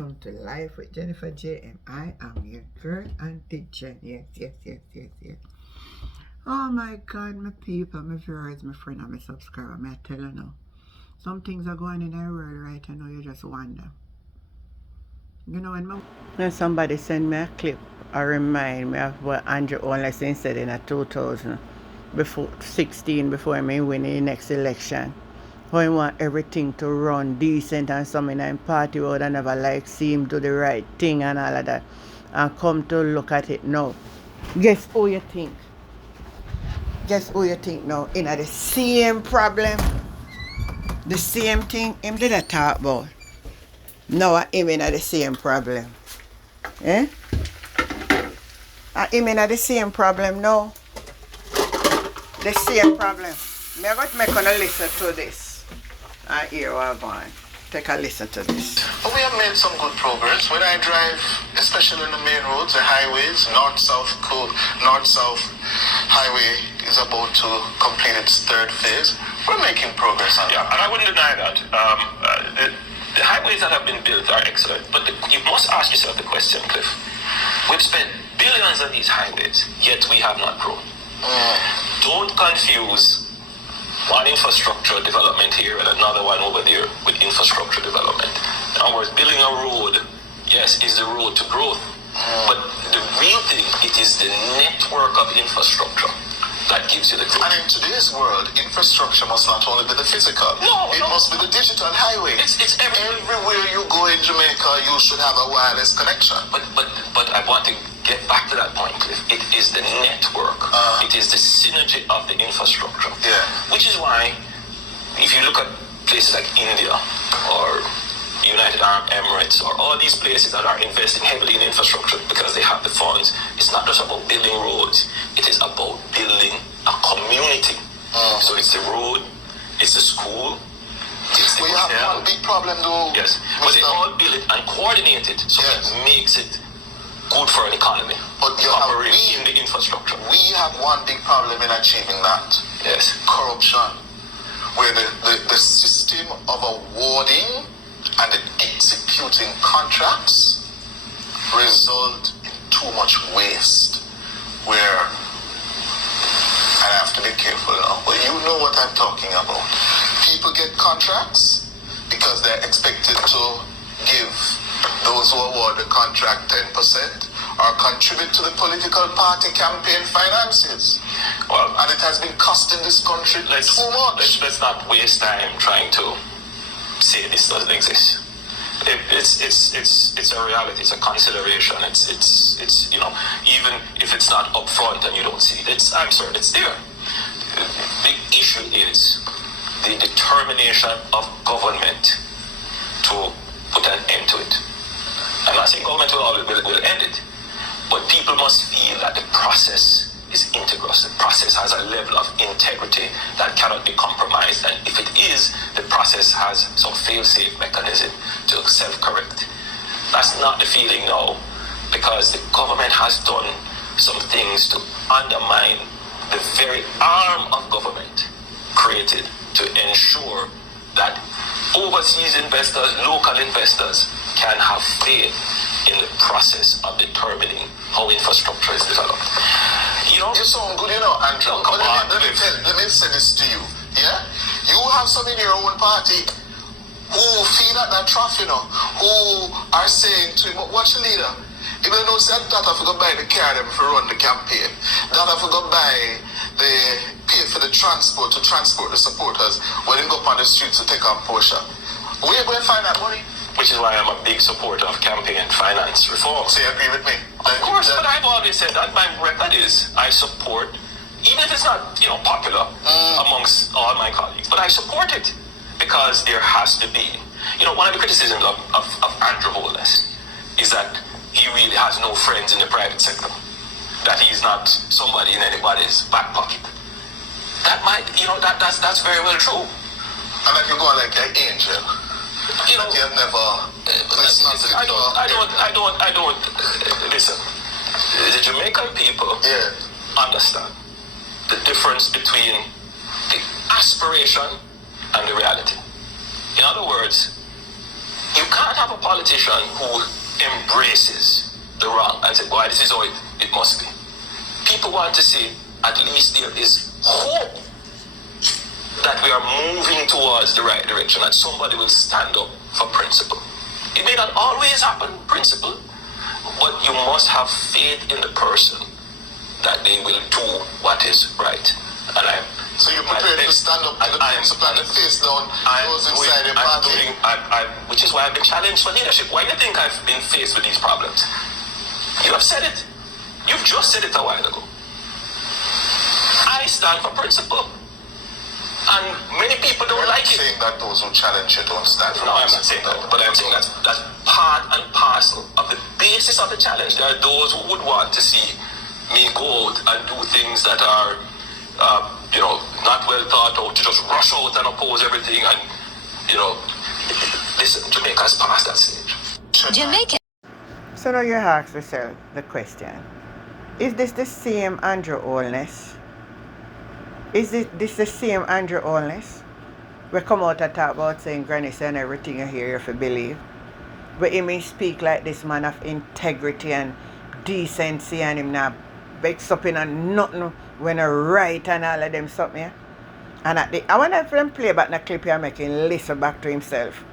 welcome to Life with Jennifer J. And I am your girl, Auntie Jen. Yes. Oh my God, my people, my viewers, my friend, and my subscriber. I tell you now, some things are going in our world right now, you just wonder. You know, when somebody send me a clip or remind me of what Andrew Holiness said in 2016, before I win the next election. How he want everything to run decent and some in party would never like see him do the right thing and all of that. And come to look at it now. Guess who you think? Now? In the same problem. The same thing him did I talk about. Now him in the same problem. Eh? Him in the same problem now. The same problem. I'm going to make a listen to this. And here we're going. Take a listen to this. We have made some good progress. When I drive, especially on the main roads, the highways, north-south highway is about to complete its third phase. We're making progress on that. And I wouldn't deny that. The highways that have been built are excellent, but you must ask yourself the question, Cliff. We've spent billions on these highways, yet we have not grown. Don't confuse one infrastructure development here and another one over there with infrastructure development. In other words, building a road, yes, is the road to growth. But the real thing, it is the network of infrastructure that gives you the growth. And in today's world, infrastructure must not only be the physical. It must be the digital highway. It's everywhere you go in Jamaica, you should have a wireless connection. But I want to get back to that point, Cliff. It is the network. It is the synergy of the infrastructure. Yeah. Which is why, if you look at places like India or United Arab Emirates or all these places that are investing heavily in infrastructure because they have the funds, it's not just about building roads. It is about building a community. So it's the road, it's the school, it's the hotel. We have one big problem though. Yes, but they all build it and coordinate it, so it makes it good for an economy. But you operate in the infrastructure. We have one big problem in achieving that. Yes. Corruption. Where the system of awarding and executing contracts result in too much waste. Where, and I have to be careful now, but you know what I'm talking about. People get contracts because they're expected to give those who award the contract 10% or contribute to the political party campaign finances. Well, and it has been costing this country too much. Let's not waste time trying to say this doesn't exist. It's a reality. It's a consideration. It's you know, even if it's not upfront and you don't see it, it's there. The issue is the determination of government to put an end to it. I'm not saying government will end it, but people must feel that the process is integral. The process has a level of integrity that cannot be compromised, and if it is, the process has some fail-safe mechanism to self-correct. That's not the feeling now, because the government has done some things to undermine the very arm of government created to ensure that overseas investors, local investors can have faith in the process of determining how infrastructure is developed. You know, you sound good, you know, Andrew. Let me say this to you. Yeah? You have some in your own party who feel at that trough, you know, who are saying to him, watch the leader. If they don't say that, I forgot buy the car them for run the campaign. That I forgot buy pay for the transport to transport the supporters when they go up on the streets to take on Porsche. Where are you going to find that money? Which is why I'm a big supporter of campaign finance reform. So you agree with me? Of course, but I've always said that my record is I support, even if it's not, you know, popular amongst all my colleagues, but I support it because there has to be, you know, one of the criticisms of Andrew Holiness is that he really has no friends in the private sector, that he's not somebody in anybody's back pocket. That might, you know, that's very well true. And that you go like an angel. You know, you've never. I don't. Listen, the Jamaican people understand the difference between the aspiration and the reality. In other words, you can't have a politician who embraces the wrong and say, boy, this is how it must be. People want to see at least there is hope that we are moving towards the right direction, that somebody will stand up for principle. It may not always happen, principle, but you must have faith in the person that they will do what is right. And so you're prepared to stand up to the principle and face down those inside the party? Which is why I've been challenged for leadership. Why do you think I've been faced with these problems? You have said it. You've just said it a while ago. I stand for principle. And many people don't like it. You're saying that those who challenge you don't stand for No, principle. I'm not saying that. But I'm saying that's part and parcel of the basis of the challenge. There are those who would want to see me go out and do things that are, not well thought out, to just rush out and oppose everything. And, listen, Jamaica's past that stage. Jamaica. So now you ask yourself the question, is this the same Andrew Holiness? Is this the same Andrew Holiness? We come out and talk about saying granny and everything you hear if you believe. But he may speak like this man of integrity and decency, and him not vex up in and nothing when I right and all of them something. Yeah? And I want to play back the clip you're making, listen back to himself.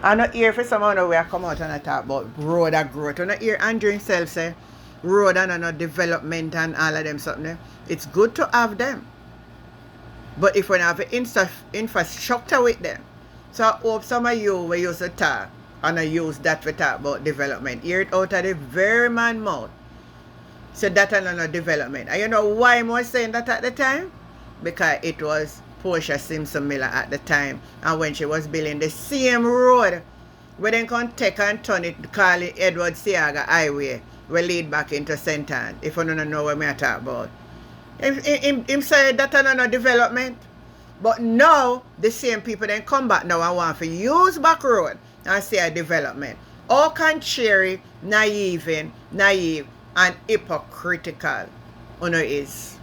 I not hear for someone who I come out and I talk about road and growth. I not hear Andrew himself say road and development and all of them something. It's good to have them. But if we have infrastructure with them, so I hope some of you will use to talk and I use that for talk about development. Hear it out of the very man mouth. So that and no development. And you know why I was saying that at the time? Because it was Portia Simpson Miller at the time, and when she was building the same road, we then can take and turn it, call it Edward Seaga Highway, we lead back into St. Anne, if you don't know what I'm talking about. Him said that no development. But now, the same people then come back now and want to use back road and say a development. All contrary, naive, and hypocritical is.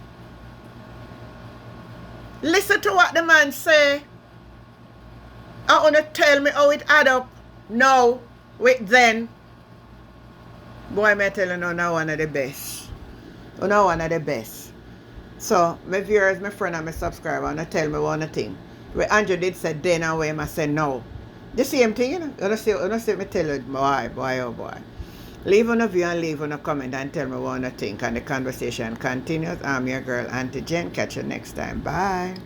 Listen to what the man say. I want to tell me how it add up now with then. Boy, I tell you now one of the best. Now one of the best. So, my viewers, my friend and my subscriber, want to tell me one thing. Where Andrew did say then and where I say no. The same thing, you know. You don't see me tell you, boy, oh boy. Leave on a view and leave on a comment and tell me what you think, and the conversation continues. I'm your girl, Auntie Jen. Catch you next time. Bye.